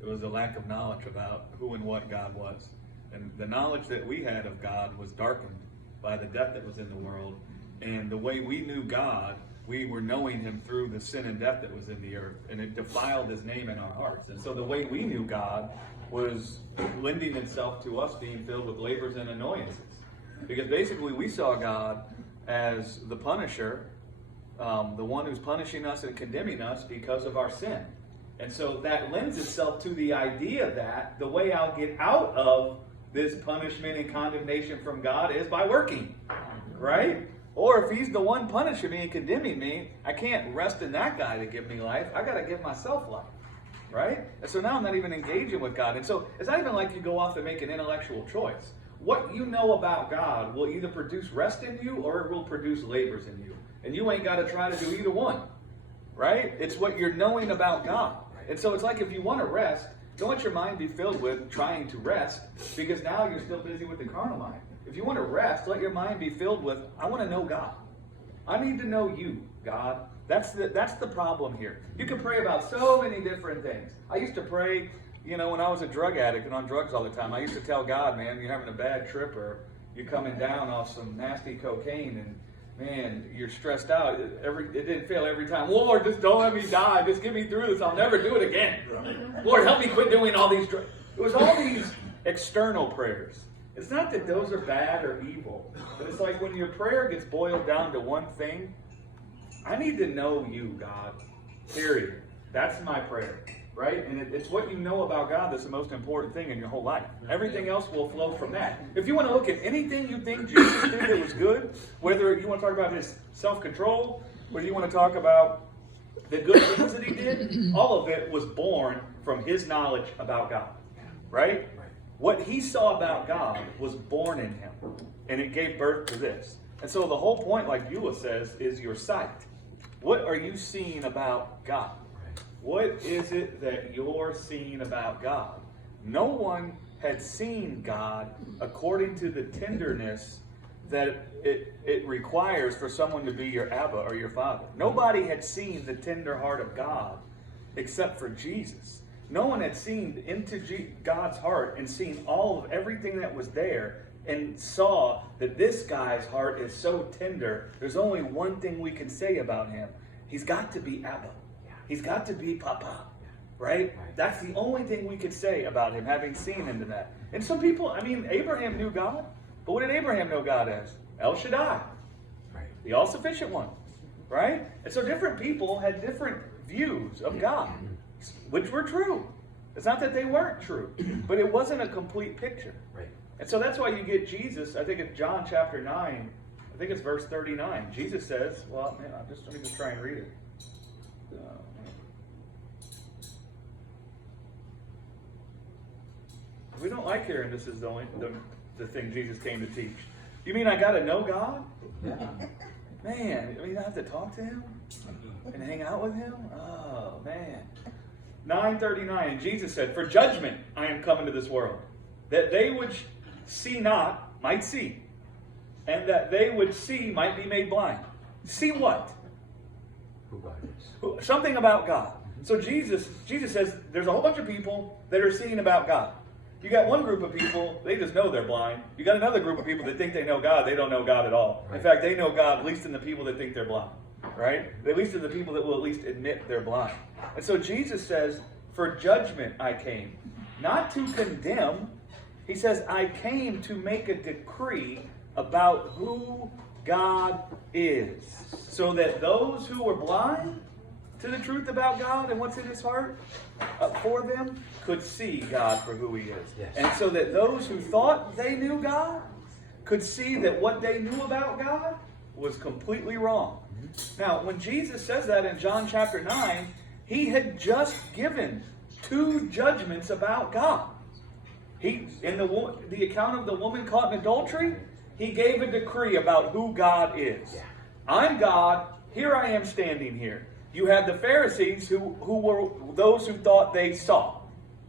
It was a lack of knowledge about who and what God was. And the knowledge that we had of God was darkened by the death that was in the world. And the way we knew God, we were knowing him through the sin and death that was in the earth. And it defiled his name in our hearts. And so the way we knew God was lending itself to us being filled with labors and annoyances. Because basically we saw God as the punisher, the one who's punishing us and condemning us because of our sin. And so that lends itself to the idea that the way I'll get out of this punishment and condemnation from God is by working, right? Or if he's the one punishing me and condemning me, I can't rest in that guy to give me life. I got to give myself life, right? And so now I'm not even engaging with God. And so it's not even like you go off and make an intellectual choice. What you know about God will either produce rest in you or it will produce labors in you. And you ain't got to try to do either one, right? It's what you're knowing about God. And so it's like if you want to rest, don't let your mind be filled with trying to rest, because now you're still busy with the carnal mind. If you want to rest, let your mind be filled with, I want to know God. I need to know you, God. That's the problem here. You can pray about so many different things. I used to pray, when I was a drug addict and on drugs all the time, I used to tell God, man, you're having a bad trip or you're coming down off some nasty cocaine and man, you're stressed out. It didn't fail every time. Lord, just don't let me die. Just get me through this. I'll never do it again. Lord, help me quit doing all these drugs. It was all these external prayers. It's not that those are bad or evil. But it's like when your prayer gets boiled down to one thing, I need to know you, God. Period. That's my prayer. Right? And it's what you know about God that's the most important thing in your whole life. Everything else will flow from that. If you want to look at anything you think Jesus did that was good, whether you want to talk about his self-control, whether you want to talk about the good things that he did, all of it was born from his knowledge about God. Right? What he saw about God was born in him. And it gave birth to this. And so the whole point, like Beulah says, is your sight. What are you seeing about God? What is it that you're seeing about God? No one had seen God according to the tenderness that it requires for someone to be your Abba or your Father. Nobody had seen the tender heart of God except for Jesus. No one had seen into God's heart and seen all of everything that was there and saw that this guy's heart is so tender. There's only one thing we can say about him. He's got to be Abba. He's got to be Papa, right? That's the only thing we could say about him, having seen into that. And some people, Abraham knew God, but what did Abraham know God as? El Shaddai, the all-sufficient one, right? And so different people had different views of God, which were true. It's not that they weren't true, but it wasn't a complete picture. And so that's why you get Jesus, I think it's John chapter 9, I think it's verse 39. Jesus says, let me just try and read it. We don't like hearing this is the thing Jesus came to teach. You mean I got to know God? Yeah. Man, I have to talk to him and hang out with him? Oh, man. 9:39, and Jesus said, for judgment I am come into this world, that they which see not might see, and that they which see might be made blind. See what? Who God is. Something about God. So Jesus says there's a whole bunch of people that are seeing about God. You got one group of people, they just know they're blind. You got another group of people that think they know God, they don't know God at all. In fact, they know God at least in the people that think they're blind. Right? At least in the people that will at least admit they're blind. And so Jesus says, for judgment I came, not to condemn. He says, I came to make a decree about who God is, so that those who were blind to the truth about God and what's in his heart for them could see God for who he is. Yes. And so that those who thought they knew God could see that what they knew about God was completely wrong. Now, when Jesus says that in John chapter 9, he had just given 2 judgments about God. In the account of the woman caught in adultery, he gave a decree about who God is. Yeah. I'm God, here I am standing here. You had the Pharisees who were those who thought they saw.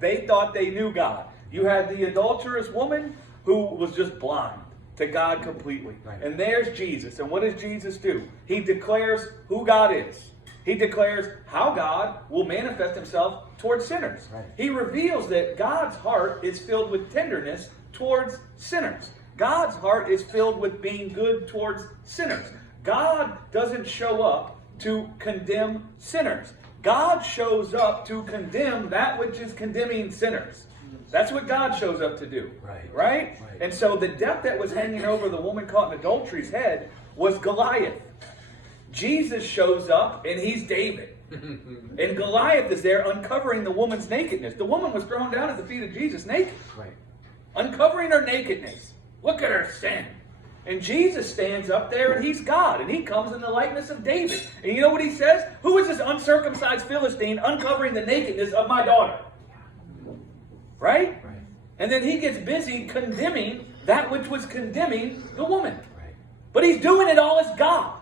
They thought they knew God. You had the adulterous woman who was just blind to God completely. Right. And there's Jesus. And what does Jesus do? He declares who God is. He declares how God will manifest himself towards sinners. Right. He reveals that God's heart is filled with tenderness towards sinners. God's heart is filled with being good towards sinners. God doesn't show up to condemn sinners. God shows up to condemn that which is condemning sinners. That's what God shows up to do. Right? And so the debt that was hanging over the woman caught in adultery's head was Goliath. Jesus shows up and he's David. And Goliath is there uncovering the woman's nakedness. The woman was thrown down at the feet of Jesus naked. Right. Uncovering her nakedness. Look at her sin. And Jesus stands up there and he's God. And he comes in the likeness of David. And you know what he says? Who is this uncircumcised Philistine uncovering the nakedness of my daughter? Right? And then he gets busy condemning that which was condemning the woman. But he's doing it all as God.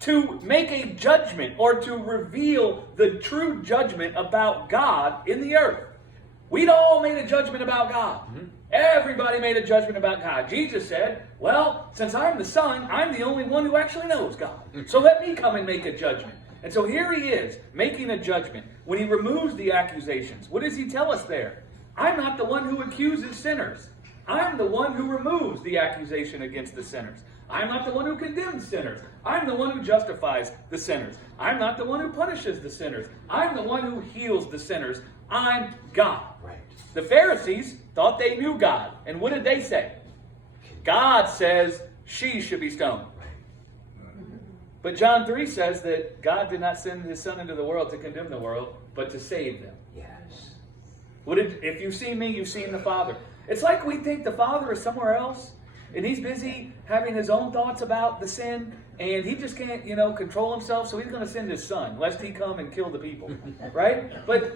To make a judgment or to reveal the true judgment about God in the earth. We'd all made a judgment about God. Everybody made a judgment about God. Jesus said, well, since I'm the Son, I'm the only one who actually knows God. So let me come and make a judgment. And so here he is, making a judgment. When he removes the accusations, what does he tell us there? I'm not the one who accuses sinners. I'm the one who removes the accusation against the sinners. I'm not the one who condemns sinners. I'm the one who justifies the sinners. I'm not the one who punishes the sinners. I'm the one who heals the sinners. I'm God. Right. The Pharisees thought they knew God. And what did they say? God says she should be stoned. But John 3 says that God did not send his Son into the world to condemn the world, but to save them. Yes. If you've seen me, you've seen the Father. It's like we think the Father is somewhere else, and he's busy having his own thoughts about the sin, and he just can't, control himself, so he's going to send his Son, lest he come and kill the people. Right? But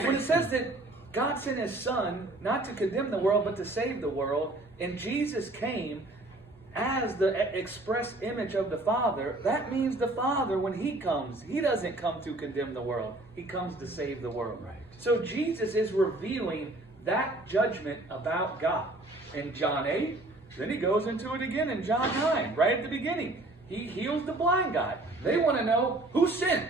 when it says that God sent his Son not to condemn the world, but to save the world, and Jesus came as the express image of the Father, that means the Father, when he comes, he doesn't come to condemn the world. He comes to save the world. Right. So Jesus is revealing that judgment about God. In John 8, then he goes into it again in John 9, right at the beginning. He heals the blind guy. They want to know who sinned.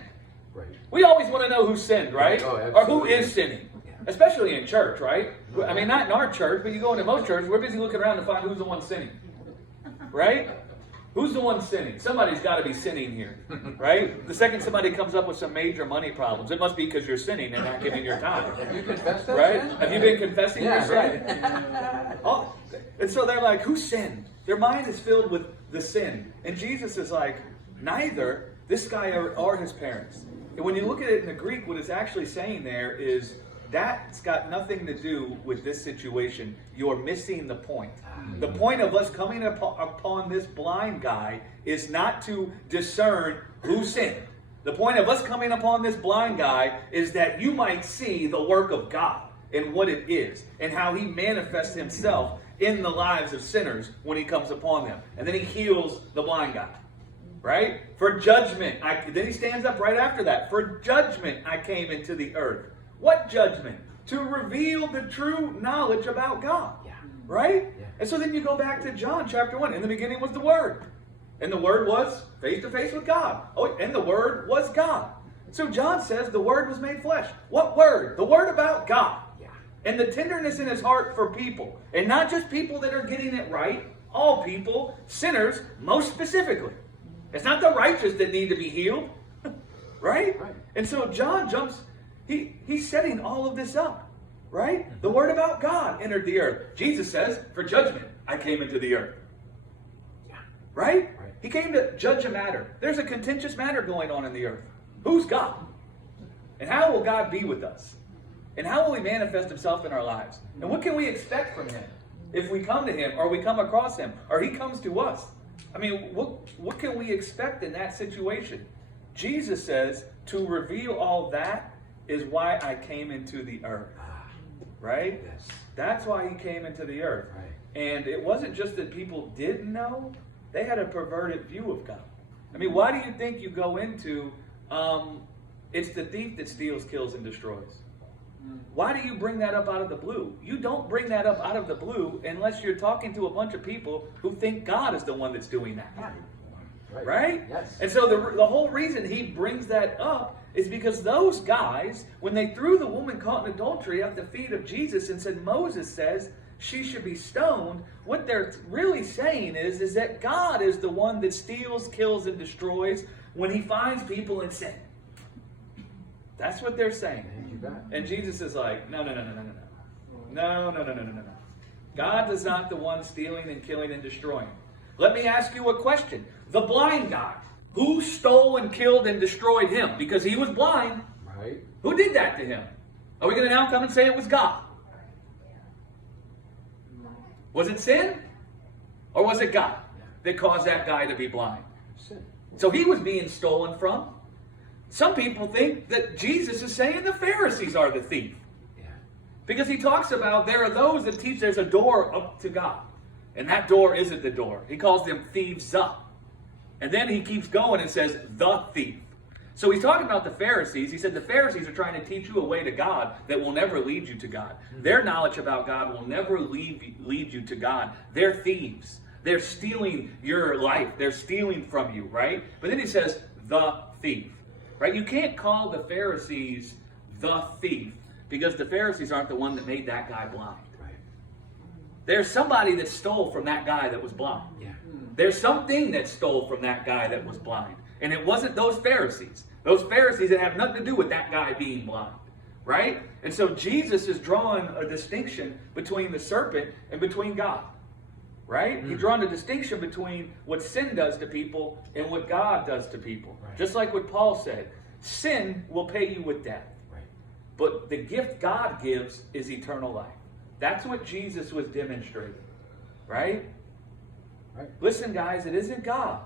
Right. We always want to know who sinned, right? Oh, or who absolutely. is sinning. Especially in church, right? I mean, not in our church, but you go into most churches, we're busy looking around to find who's the one sinning. Right? Who's the one sinning? Somebody's got to be sinning here. Right? The second somebody comes up with some major money problems, it must be because you're sinning and not giving your time. Have you confessed that? Right? Sin? Have you been confessing your sin? Right. Oh, and so they're like, who sinned? Their mind is filled with the sin. And Jesus is like, neither this guy or his parents. And when you look at it in the Greek, what it's actually saying there is, that's got nothing to do with this situation. You're missing the point. The point of us coming upon this blind guy is not to discern who sinned. The point of us coming upon this blind guy is that you might see the work of God and what it is and how he manifests himself in the lives of sinners when he comes upon them. And then he heals the blind guy. Right? For judgment. Then he stands up right after that. For judgment I came into the earth. What judgment? To reveal the true knowledge about God. Yeah. Right? Yeah. And so then you go back to John chapter 1. In the beginning was the Word. And the Word was face to face with God. Oh, and the Word was God. So John says the Word was made flesh. What Word? The Word about God. Yeah. And the tenderness in his heart for people. And not just people that are getting it right. All people, sinners, most specifically. It's not the righteous that need to be healed. Right? And so John jumps... He's setting all of this up, right? The word about God entered the earth. Jesus says, for judgment, I came into the earth. Right? He came to judge a matter. There's a contentious matter going on in the earth. Who's God? And how will God be with us? And how will he manifest himself in our lives? And what can we expect from him if we come to him or we come across him or he comes to us? I mean, what can we expect in that situation? Jesus says, to reveal all that is why I came into the earth. Right? Yes. That's why he came into the earth. Right. And it wasn't just that people didn't know, they had a perverted view of God. I mean, why do you think you go into, it's the thief that steals, kills, and destroys? Why do you bring that up out of the blue? You don't bring that up out of the blue unless you're talking to a bunch of people who think God is the one that's doing that. Right? Yes. And so the whole reason he brings that up is because those guys, when they threw the woman caught in adultery at the feet of Jesus and said, Moses says she should be stoned, what they're really saying is that God is the one that steals, kills, and destroys when he finds people in sin. That's what they're saying. And Jesus is like, no. No. God is not the one stealing and killing and destroying. Let me ask you a question. The blind guy, who stole and killed and destroyed him? Because he was blind. Right. Who did that to him? Are we going to now come and say it was God? Was it sin? Or was it God that caused that guy to be blind? Sin. So he was being stolen from. Some people think that Jesus is saying the Pharisees are the thief. Yeah. Because he talks about there are those that teach there's a door up to God. And that door isn't the door. He calls them thieves up. And then he keeps going and says, the thief. So he's talking about the Pharisees. He said the Pharisees are trying to teach you a way to God that will never lead you to God. Their knowledge about God will never lead you to God. They're thieves. They're stealing your life. They're stealing from you, right? But then he says, the thief. Right? You can't call the Pharisees the thief because the Pharisees aren't the one that made that guy blind. Right. There's somebody that stole from that guy that was blind. Yeah. There's something that stole from that guy that was blind. And it wasn't those Pharisees. Those Pharisees that have nothing to do with that guy being blind. Right? And so Jesus is drawing a distinction between the serpent and between God. Right? He's drawing a distinction between what sin does to people and what God does to people. Right. Just like what Paul said. Sin will pay you with death. Right. But the gift God gives is eternal life. That's what Jesus was demonstrating. Right? Right. Listen, guys, it isn't God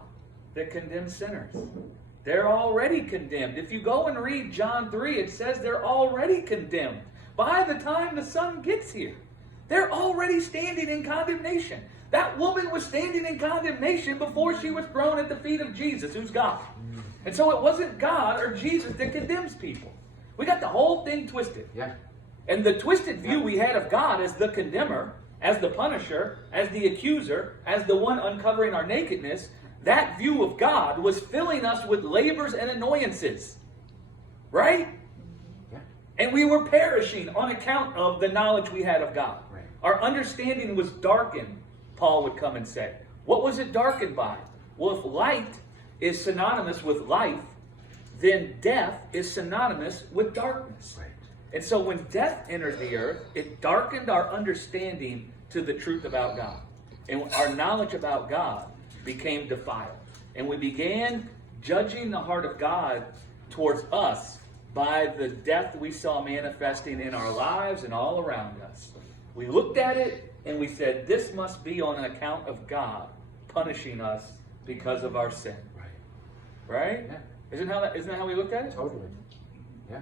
that condemns sinners. They're already condemned. If you go and read John 3, it says they're already condemned. By the time the Son gets here, they're already standing in condemnation. That woman was standing in condemnation before she was thrown at the feet of Jesus, who's God. And so it wasn't God or Jesus that condemns people. We got the whole thing twisted. Yeah. And the twisted view we had of God as the condemner, as the punisher, as the accuser, as the one uncovering our nakedness, that view of God was filling us with labors and annoyances. Right? Yeah. And we were perishing on account of the knowledge we had of God. Right. Our understanding was darkened, Paul would come and say. What was it darkened by? Well, if light is synonymous with life, then death is synonymous with darkness. Right. And so when death entered the earth, it darkened our understanding to the truth about God. And our knowledge about God became defiled. And we began judging the heart of God towards us by the death we saw manifesting in our lives and all around us. We looked at it and we said, this must be on account of God punishing us because of our sin. Right. Right? Yeah. Isn't that how we looked at it? Totally. Yeah.